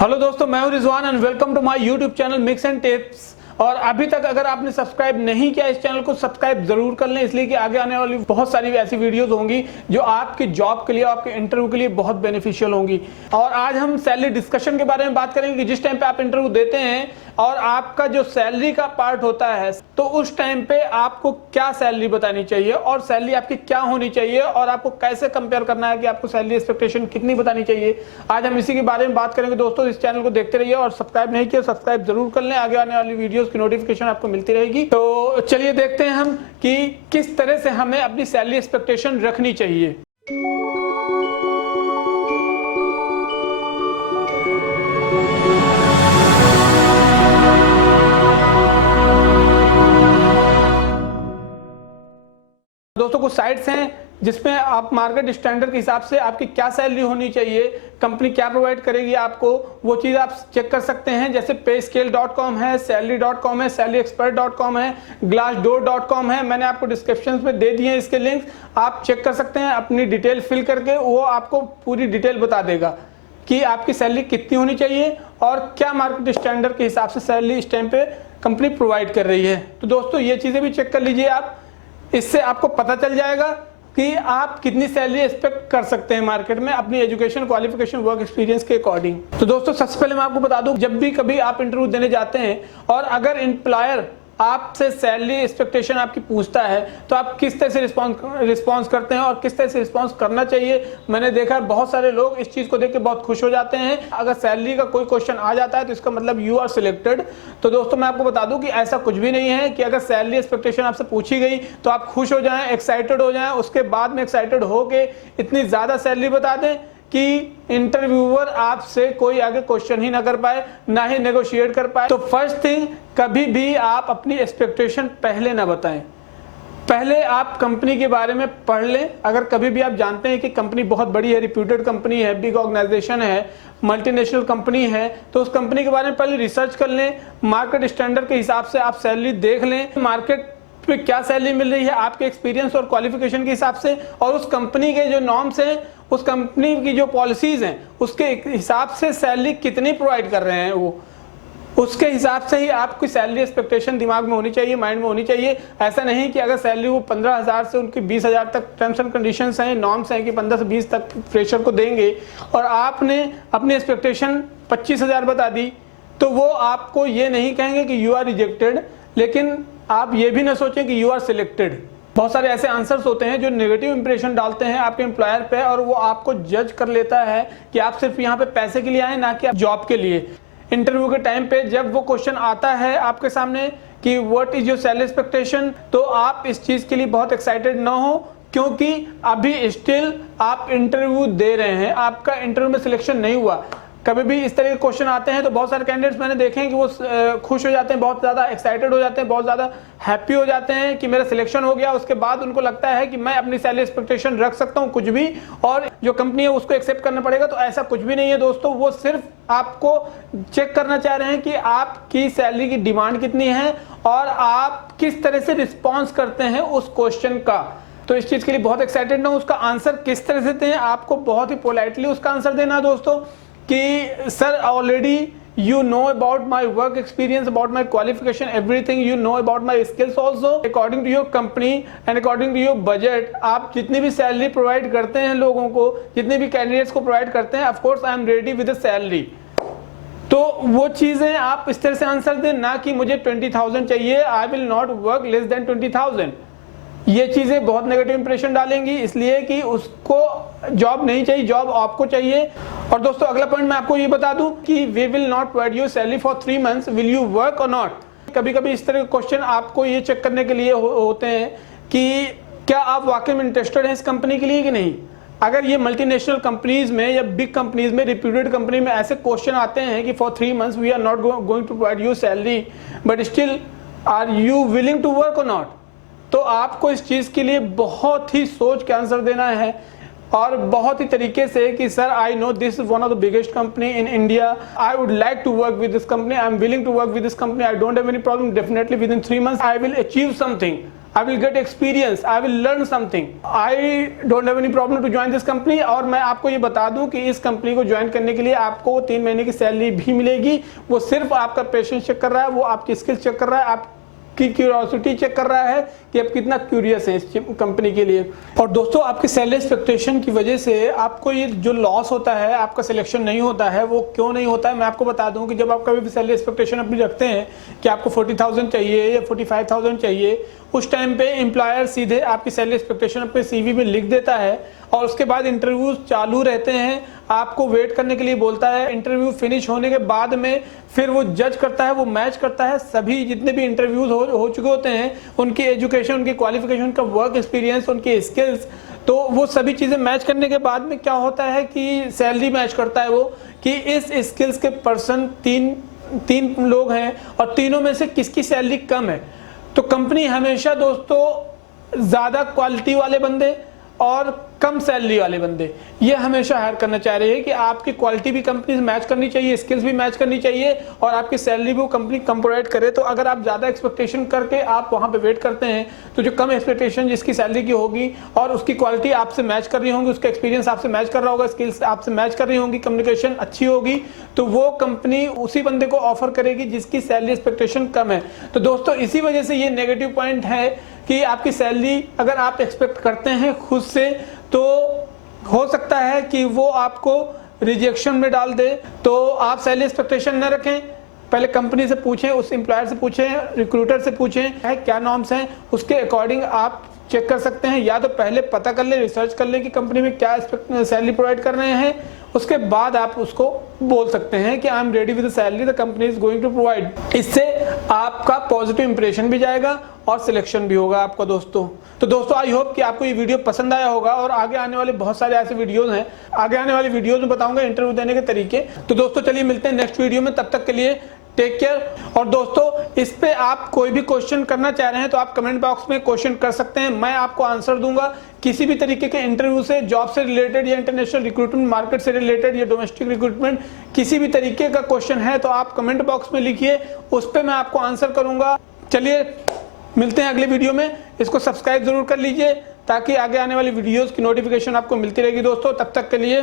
Hello दोस्तों, मैं हूं Rizwan and welcome to my YouTube channel mix and tips. और अभी तक अगर आपने सब्सक्राइब नहीं किया इस चैनल को सब्सक्राइब जरूर कर लें, इसलिए कि आगे आने वाली बहुत सारी ऐसी वीडियोस होंगी जो आपकी जॉब के लिए, आपके इंटरव्यू के लिए बहुत बेनिफिशियल होंगी। और आज हम सैलरी डिस्कशन के बारे में बात करेंगे कि जिस टाइम पे आप इंटरव्यू देते हैं और आपका जो सैलरी का पार्ट होता है तो उस टाइम पे आपको क्या सैलरी बतानी चाहिए और सैलरी आपकी क्या होनी चाहिए और आपको कैसे कंपेयर करना है कि आपको सैलरी एक्सपेक्टेशन कितनी बतानी चाहिए। आज हम इसी के बारे में बात करेंगे। दोस्तों, इस चैनल को देखते रहिए और सब्सक्राइब नहीं किया सब्सक्राइब जरूर कर लें, आगे आने वाली वीडियोस की नोटिफिकेशन आपको मिलती रहेगी। तो चलिए देखते हैं हम कि किस तरह से हमें अपनी सैलरी एक्सपेक्टेशन रखनी चाहिए। दोस्तों, कुछ साइट्स हैं जिसमें आप मार्केट स्टैंडर्ड के हिसाब से आपकी क्या सैलरी होनी चाहिए, कंपनी क्या प्रोवाइड करेगी आपको, वो चीज़ आप चेक कर सकते हैं। जैसे payscale.com है, salary.com है, sallyexpert.com है, glassdoor.com है। मैंने आपको डिस्क्रिप्शन में दे दिए हैं इसके लिंक, आप चेक कर सकते हैं। अपनी डिटेल फिल करके वो आपको पूरी डिटेल बता देगा कि आपकी सैलरी कितनी होनी चाहिए और क्या मार्केट स्टैंडर्ड के हिसाब से सैलरी इस टाइम पे कंपनी प्रोवाइड कर रही है। तो दोस्तों, ये चीज़ें भी चेक कर लीजिए आप, इससे आपको पता चल जाएगा कि आप कितनी सैलरी एक्सपेक्ट कर सकते हैं मार्केट में अपनी एजुकेशन, क्वालिफिकेशन, वर्क एक्सपीरियंस के अकॉर्डिंग। तो दोस्तों, सबसे पहले मैं आपको बता दूं, जब भी कभी आप इंटरव्यू देने जाते हैं और अगर एम्प्लॉयर आपसे सैलरी एक्सपेक्टेशन आपकी पूछता है तो आप किस तरह से रिस्पॉन्स करते हैं और किस तरह से रिस्पॉन्स करना चाहिए। मैंने देखा है बहुत सारे लोग इस चीज़ को देख के बहुत खुश हो जाते हैं। अगर सैलरी का कोई क्वेश्चन आ जाता है तो इसका मतलब यू आर सिलेक्टेड। तो दोस्तों, मैं आपको बता दूं कि ऐसा कुछ भी नहीं है कि अगर सैलरी एक्सपेक्टेशन आपसे पूछी गई तो आप खुश हो जाएं, एक्साइटेड हो जाएं, उसके बाद में एक्साइटेड होके इतनी ज़्यादा सैलरी बता दें कि इंटरव्यूअर आपसे कोई आगे क्वेश्चन ही ना कर पाए, ना ही नेगोशिएट कर पाए। तो फर्स्ट थिंग, कभी भी आप अपनी एक्सपेक्टेशन पहले ना बताएं। पहले आप कंपनी के बारे में पढ़ लें। अगर कभी भी आप जानते हैं कि कंपनी बहुत बड़ी है, रिप्यूटेड कंपनी है, बिग ऑर्गेनाइजेशन है, मल्टीनेशनल कंपनी है, तो उस कंपनी के बारे में पहले रिसर्च कर लें। मार्केट स्टैंडर्ड के हिसाब से आप सैलरी देख लें, मार्केट पे क्या सैलरी मिल रही है आपके एक्सपीरियंस और क्वालिफिकेशन के हिसाब से, और उस कंपनी के जो नॉर्म्स हैं, उस कंपनी की जो पॉलिसीज हैं, उसके हिसाब से सैलरी कितनी प्रोवाइड कर रहे हैं वो, उसके हिसाब से ही आपकी सैलरी एक्सपेक्टेशन दिमाग में होनी चाहिए, माइंड में होनी चाहिए। ऐसा नहीं कि अगर सैलरी वो 15,000 से उनकी 20,000 तक टर्म्स एंड कंडीशंस हैं, नॉर्म्स हैं कि 15 से 20 तक फ्रेशर को देंगे और आपने अपनी एक्सपेक्टेशन 25,000 बता दी, तो वो आपको ये नहीं कहेंगे कि यू आर रिजेक्टेड, लेकिन आप ये भी ना सोचें कि यू आर सिलेक्टेड। बहुत सारे ऐसे आंसर्स होते हैं जो नेगेटिव इंप्रेशन डालते हैं आपके एम्प्लॉयर पे और वो आपको जज कर लेता है कि आप सिर्फ यहाँ पे पैसे के लिए आए, ना कि आप जॉब के लिए। इंटरव्यू के टाइम पे जब वो क्वेश्चन आता है आपके सामने कि what is your salary expectation, तो आप इस चीज़ के लिए बहुत एक्साइटेड ना हो, क्योंकि अभी स्टिल आप इंटरव्यू दे रहे हैं, आपका इंटरव्यू में सिलेक्शन नहीं हुआ। कभी भी इस तरह के क्वेश्चन आते हैं तो बहुत सारे कैंडिडेट्स मैंने देखे हैं कि वो खुश हो जाते हैं, बहुत ज़्यादा एक्साइटेड हो जाते हैं, बहुत ज़्यादा हैप्पी हो जाते हैं कि मेरा सिलेक्शन हो गया। उसके बाद उनको लगता है कि मैं अपनी सैलरी एक्सपेक्टेशन रख सकता हूं कुछ भी और जो कंपनी है उसको एक्सेप्ट करना पड़ेगा। तो ऐसा कुछ भी नहीं है दोस्तों, वो सिर्फ आपको चेक करना चाह रहे हैं कि आपकी सैलरी की डिमांड कितनी है और आप किस तरह से रिस्पॉन्स करते हैं उस क्वेश्चन का। तो इस चीज़ के लिए बहुत एक्साइटेड ना हो, उसका आंसर किस तरह से दें, आपको बहुत ही पोलाइटली उसका आंसर देना है दोस्तों कि sir already you know about my work experience, about my qualification, everything you know about my skills also according to your company and according to your budget। आप जितनी भी सैलरी प्रोवाइड करते हैं लोगों को, जितने भी कैंडिडेट्स को प्रोवाइड करते हैं, of course I am ready with the salary। तो वो चीज़ें आप इस तरह से आंसर दें, ना कि मुझे 20,000 चाहिए, I will not work less than 20,000। ये चीज़ें बहुत नेगेटिव इंप्रेशन डालेंगी, इसलिए कि उसको जॉब नहीं चाहिए, जॉब आपको चाहिए। और दोस्तों, अगला पॉइंट मैं आपको ये बता दूं कि we will not provide you salary for 3 months, will you work or not. कभी कभी इस तरह के क्वेश्चन आपको ये चेक करने के लिए होते हैं कि क्या आप वाकई में इंटरेस्टेड हैं इस कंपनी के लिए कि नहीं। अगर ये मल्टीनेशनल कंपनीज में या बिग कंपनीज में, रिप्यूटेड कंपनी में ऐसे क्वेश्चन आते हैं कि for 3 months we are not going to provide you salary but still are you willing to work or not, तो आपको इस चीज़ के लिए बहुत ही सोच के आंसर देना है और बहुत ही तरीके से कि sir I know this is one of the biggest company in India, I would like to work with this company, I am willing to work with this company, I don't have any problem, definitely within 3 months I will achieve something. I will get experience, I will learn something. I don't have any problem to join this company। और मैं आपको ये बता दूं कि इस company को join करने के लिए आपको 3 महीने की सैलरी भी मिलेगी। वो सिर्फ आपका पेशेंस चेक कर रहा है, वो आपकी स्किल्स चेक कर रहा है, आपकी क्यूरियोसिटी चेक कर रहा है कि आप कितना क्यूरियस हैं इस कंपनी के लिए। और दोस्तों आपकी सैलरी एक्सपेक्टेशन की वजह से आपको ये जो लॉस होता है, आपका सिलेक्शन नहीं होता है, वो क्यों नहीं होता है मैं आपको बता दूं कि जब आप कभी भी सैलरी एक्सपेक्टेशन अपनी रखते हैं कि आपको 40,000 चाहिए या 45,000 चाहिए, उस टाइम पे एम्प्लॉयर सीधे आपकी सैलरी एक्सपेक्टेशन अपने सीवी में लिख देता है और उसके बाद इंटरव्यूज चालू रहते हैं, आपको वेट करने के लिए बोलता है। इंटरव्यू फिनिश होने के बाद में फिर वो जज करता है, वो मैच करता है सभी जितने भी इंटरव्यूज हो चुके होते हैं, उनकी एजुकेशन, उनकी क्वालिफिकेशन, उनका वर्क एक्सपीरियंस, उनकी स्किल्स, तो वो सभी चीज़ें मैच करने के बाद में क्या होता है कि सैलरी मैच करता है वो कि इस स्किल्स के पर्सन तीन लोग हैं और तीनों में से किसकी सैलरी कम है। तो कंपनी हमेशा दोस्तों ज़्यादा क्वालिटी वाले बंदे और कम सैलरी वाले बंदे ये हमेशा हायर करना चाह रही है कि आपकी क्वालिटी भी कंपनी से मैच करनी चाहिए, स्किल्स भी मैच करनी चाहिए और आपकी सैलरी भी वो कंपनी कम प्रोवाइड करे। तो अगर आप ज़्यादा एक्सपेक्टेशन करके आप वहाँ पे वेट करते हैं तो जो कम एक्सपेक्टेशन जिसकी सैलरी की होगी और उसकी क्वालिटी आपसे मैच कर रही होंगी, उसका एक्सपीरियंस आपसे मैच कर रहा होगा, स्किल्स आपसे मैच कर रही होंगी, कम्युनिकेशन अच्छी होगी, तो वो कंपनी उसी बंदे को ऑफर करेगी जिसकी सैलरी एक्सपेक्टेशन कम है। तो दोस्तों इसी वजह से ये नेगेटिव पॉइंट है कि आपकी सैलरी अगर आप एक्सपेक्ट करते हैं खुद से तो हो सकता है कि वो आपको रिजेक्शन में डाल दे। तो आप सैलरी एक्सपेक्टेशन न रखें, पहले कंपनी से पूछें, उस एम्प्लॉयर से पूछें, रिक्रूटर से पूछें है क्या नॉर्म्स हैं, उसके अकॉर्डिंग आप चेक कर सकते हैं। या तो पहले पता कर ले, रिसर्च कर ले कि कंपनी में क्या सैलरी प्रोवाइड कर रहे हैं, उसके बाद आप उसको बोल सकते हैं कि I am ready with the salary the company is going to provide. इससे आपका पॉजिटिव इंप्रेशन भी जाएगा और सिलेक्शन भी होगा आपका दोस्तों। तो दोस्तों आई होप कि आपको ये वीडियो पसंद आया होगा और आगे आने वाले बहुत सारे ऐसे वीडियोस हैं, आगे आने वाली वीडियोस में बताऊंगा इंटरव्यू देने के तरीके। तो दोस्तों चलिए मिलते हैं नेक्स्ट वीडियो में, तब तक के लिए टेक केयर। और दोस्तों इस पे आप कोई भी क्वेश्चन करना चाह रहे हैं तो आप कमेंट बॉक्स में क्वेश्चन कर सकते हैं, मैं आपको आंसर दूंगा। किसी भी तरीके के इंटरव्यू से, जॉब से रिलेटेड या इंटरनेशनल रिक्रूटमेंट, मार्केट से रिलेटेड या डोमेस्टिक रिक्रूटमेंट, किसी भी तरीके का क्वेश्चन है तो आप कमेंट बॉक्स में लिखिए, उस पर मैं आपको आंसर करूंगा। चलिए मिलते हैं अगले वीडियो में। इसको सब्सक्राइब जरूर कर लीजिए ताकि आगे आने वाली वीडियोस की नोटिफिकेशन आपको मिलती रहेगी दोस्तों। तब तक के लिए